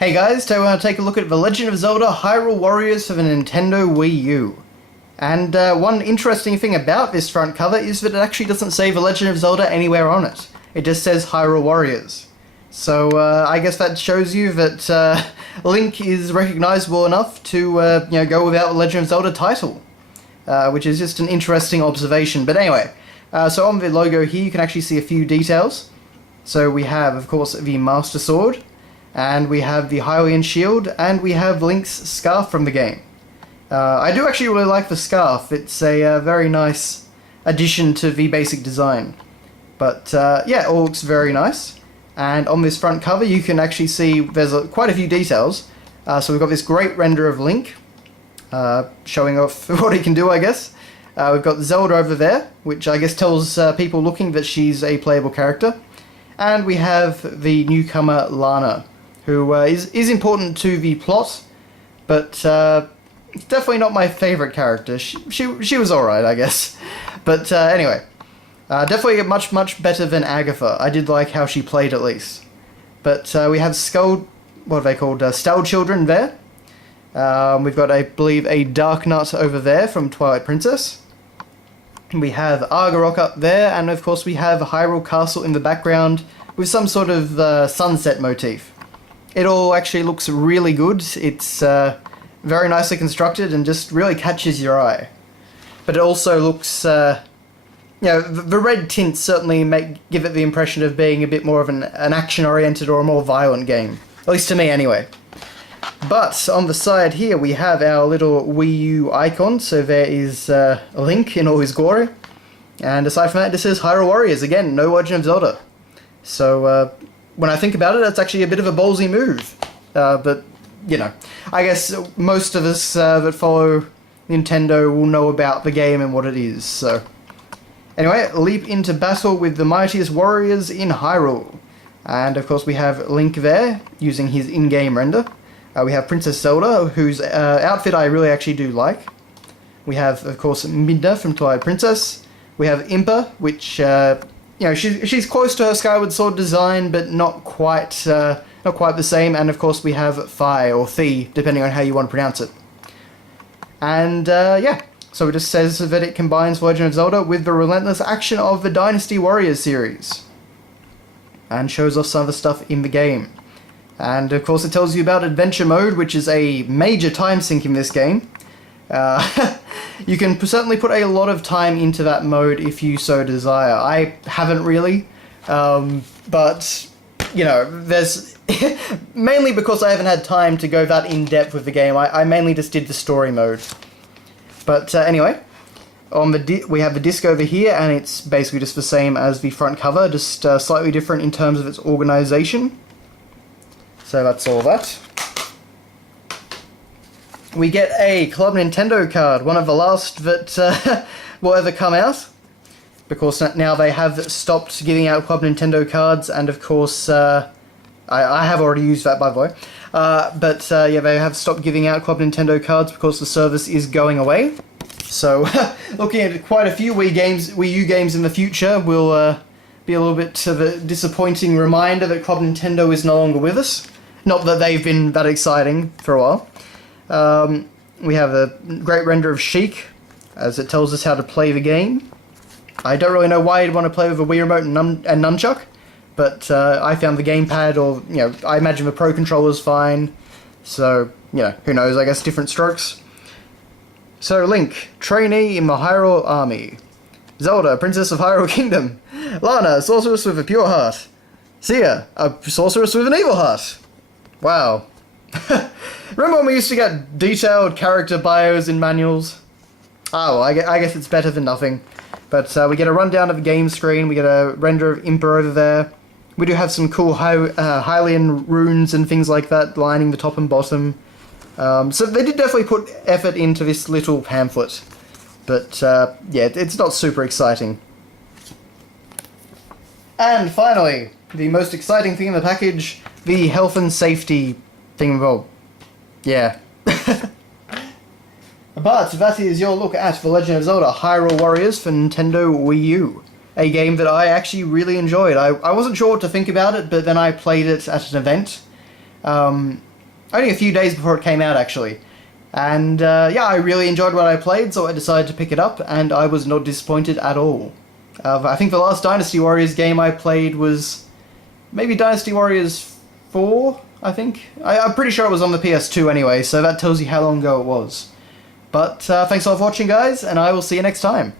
Hey guys, today we're going to take a look at The Legend of Zelda Hyrule Warriors for the Nintendo Wii U. And one interesting thing about this front cover is that it actually doesn't say The Legend of Zelda anywhere on it. It just says Hyrule Warriors. So I guess that shows you that Link is recognizable enough to go without the Legend of Zelda title. Which is just an interesting observation. But anyway, so on the logo here you can actually see a few details. So we have, of course, the Master Sword, and we have the Hylian Shield, and we have Link's scarf from the game. I do actually really like the scarf. It's a very nice addition to the basic design. But yeah, it all looks very nice. And on this front cover you can actually see there's quite a few details. So we've got this great render of Link, showing off what he can do, I guess. We've got Zelda over there, which I guess tells people looking that she's a playable character. And we have the newcomer Lana, who is important to the plot, but it's definitely not my favourite character. She was alright, I guess. But anyway, definitely much better than Agatha. I did like how she played, at least. But we have what are they called? Skull Children there. We've got, I believe, a Dark Nut over there from Twilight Princess. We have Argarok up there, and of course we have Hyrule Castle in the background with some sort of sunset motif. It all actually looks really good. It's very nicely constructed and just really catches your eye. But it also looks, the red tints certainly give it the impression of being a bit more of an action-oriented or a more violent game. At least to me, anyway. But on the side here we have our little Wii U icon, so there is Link in all his glory. And aside from that, this is Hyrule Warriors, again, no Legend of Zelda. So when I think about it, that's actually a bit of a ballsy move. But, I guess most of us that follow Nintendo will know about the game and what it is, so... Anyway, leap into battle with the mightiest warriors in Hyrule. And of course we have Link there, using his in-game render. We have Princess Zelda, whose outfit I really actually do like. We have, of course, Midna from Twilight Princess. We have Impa, which, she's close to her Skyward Sword design, but not quite the same. And of course we have Fi, or Thi, depending on how you want to pronounce it. And, yeah, so it just says that it combines Legend of Zelda with the relentless action of the Dynasty Warriors series. And shows off some of the stuff in the game. And of course it tells you about Adventure Mode, which is a major time sink in this game. You can certainly put a lot of time into that mode if you so desire. I haven't really, but, there's... mainly because I haven't had time to go that in-depth with the game, I mainly just did the story mode. But anyway, on we have the disc over here, and it's basically just the same as the front cover, just slightly different in terms of its organization. So that's all that. We get a Club Nintendo card, one of the last that will ever come out. Because now they have stopped giving out Club Nintendo cards, and of course, I have already used that, by the way. Yeah, they have stopped giving out Club Nintendo cards because the service is going away. So, looking at quite a few Wii U games in the future will be a little bit of a disappointing reminder that Club Nintendo is no longer with us. Not that they've been that exciting for a while. We have a great render of Sheik, as it tells us how to play the game. I don't really know why you'd want to play with a Wii Remote and Nunchuck, but I found the gamepad, or, I imagine the Pro Controller's fine. So, who knows, I guess different strokes. So, Link, trainee in the Hyrule Army. Zelda, Princess of Hyrule Kingdom. Lana, sorceress with a pure heart. Sia, a sorceress with an evil heart. Wow. Remember when we used to get detailed character bios in manuals? Ah, well, I guess it's better than nothing. But we get a rundown of the game screen, we get a render of Impa over there. We do have some cool Hylian runes and things like that lining the top and bottom. So they did definitely put effort into this little pamphlet. But, yeah, it's not super exciting. And finally, the most exciting thing in the package, the health and safety thing. Well, yeah. But that is your look at The Legend of Zelda Hyrule Warriors for Nintendo Wii U. A game that I actually really enjoyed. I wasn't sure what to think about it, but then I played it at an event. only a few days before it came out, actually. And yeah, I really enjoyed what I played, so I decided to pick it up, and I was not disappointed at all. I think the last Dynasty Warriors game I played was maybe Dynasty Warriors 4, I think. I'm pretty sure it was on the PS2 anyway, so that tells you how long ago it was. But thanks all for watching, guys, and I will see you next time.